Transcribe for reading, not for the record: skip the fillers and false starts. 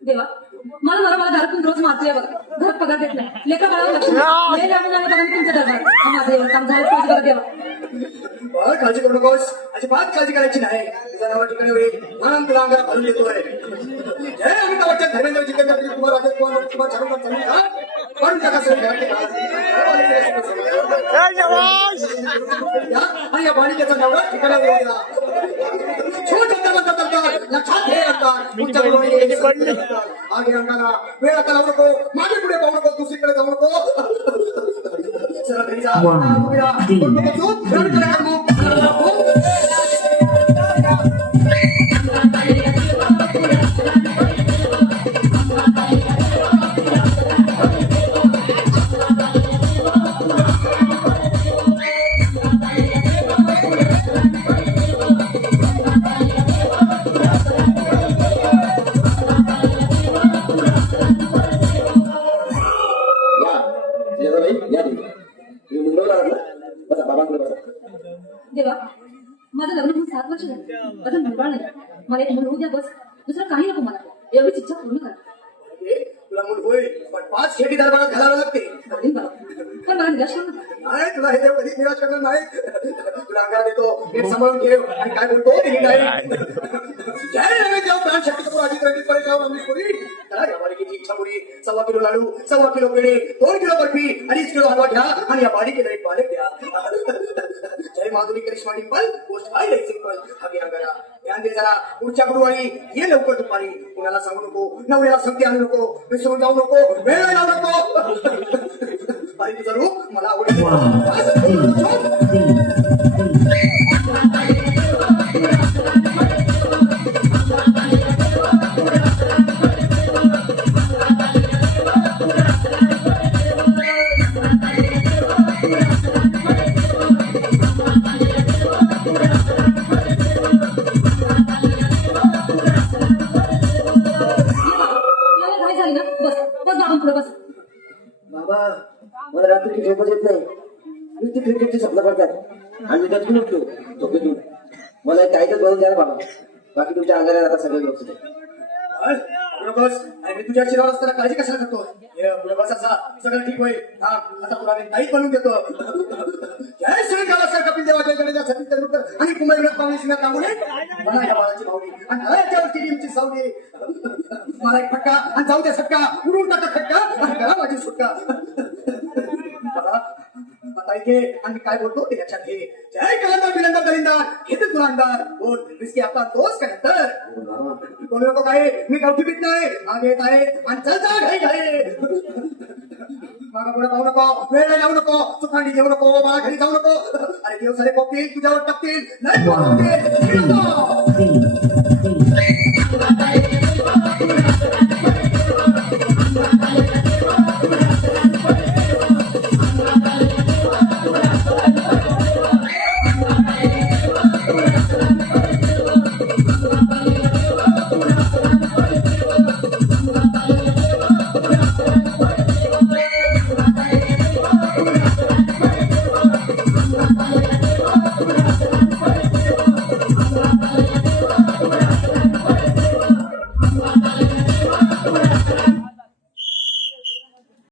देवा मला मला मला घरातून रोज मारतोय बघा. घरात पगार देत नाही. लेखा बाळा लक्ष नाही लागून आले बघा तुमच्या दरबार. माझं एवढं काम झालं पाहिजे बघा देवा. काळजी करू नकोस. अजिबात काळजी करायची नाही. तुझा नवा ठिकाणी होईल म्हणून तुला अंगात घालून देतोय. जय अमिताभच्या धर्मेंद्रजी केंद्रातील कुमार राजेश कुमार झाडून पण टाका सर आणि या बालिकेचा नवरा ठिकाणावर येऊ द्या. छोट लक्षात घे आगे अंगाला वेळ आता लावू नको. मागे पुढे पाहू नको. दुसरीकडे जाऊ नको. चला घरी जा. देवा माझं लग्न होऊन 7 वर्ष झाली. अजून मुलबाळ नाही. मला एक मुलं होऊ द्या बस. दुसरं काही नको मला. एवढीच इच्छा पूर्ण करा. तुला मूल होईल पण 5 खेटी दरबारात घालावं लागते. पण मला निराश करू नका. नाही तुला हे देव कधीच निराश करणार नाही. तुला अंगाला देतो. नीट सांभाळून ठेव. आणि काय बोलतो ते नाही. जय रमेश देव प्राण शक्ती कपूर अजित रंजित परेगाव रमेश पुरी. त्याला या बालिकेची इच्छा पुरी. 1.25 किलो लाडू, 1.25 किलो पेढे, 2 किलो बर्फी, 2.5 किलो हलवा घ्या आणि या बालिकेला एक बालक द्या. Jai Madhuri Karishma Dimple post bye like simple. हवी अंगाला ध्यान दे जरा. पुढच्या गुरुवारी ये लवकर दुपारी. कुणाला सांगू नको. नवऱ्याला संगती आणू नको. विसरून जाऊ नको. वेळ लावू नको. आणि तुझं रूप मला आवडत. बाबा मला रात्री झोपच येत नाही. नुसती क्रिकेटची स्वप्न पडतात आणि त्यात पण उठतो झोपेतून. मला एक काहीच बनवून द्या ना बाबा. बाकी तुमच्या अंगाला आता सगळं व्यवस्थित आहे. मी तुझ्या शिरावर असताना काळजी कशाला करतो. सगळं ठीक होईल. आता तुला काहीच बनवून देतो. जय श्री गावस्कर कपिल देवा जय गणेशा सतीश तेंडुलकर आणि कुमार पाहुणे सिंह कांगुले. मला या बाळाची भावली आणि मला याच्यावरची टीमची सावली. मला एक फटका आणि जाऊ द्या सटका. उडून टाका खटका आणि करा माझी सुटका. बताइए आणि काय बोलतो ते लक्षात घे. जय कलंदर बिलंदर दलिंदर हे तुला अंदर बोल. इसके आपला दोस्त का नंतर बोलू नको काय. मी गावठी पीत नाही. आगे येत आहे आणि चलता घाई घाई. मागा पुढे पाहू नको. वेळ लावू नको. चुकांडी घेऊ नको. मला घरी जाऊ नको. अरे देव सारे कोपतील तुझ्यावर टाकतील. नाही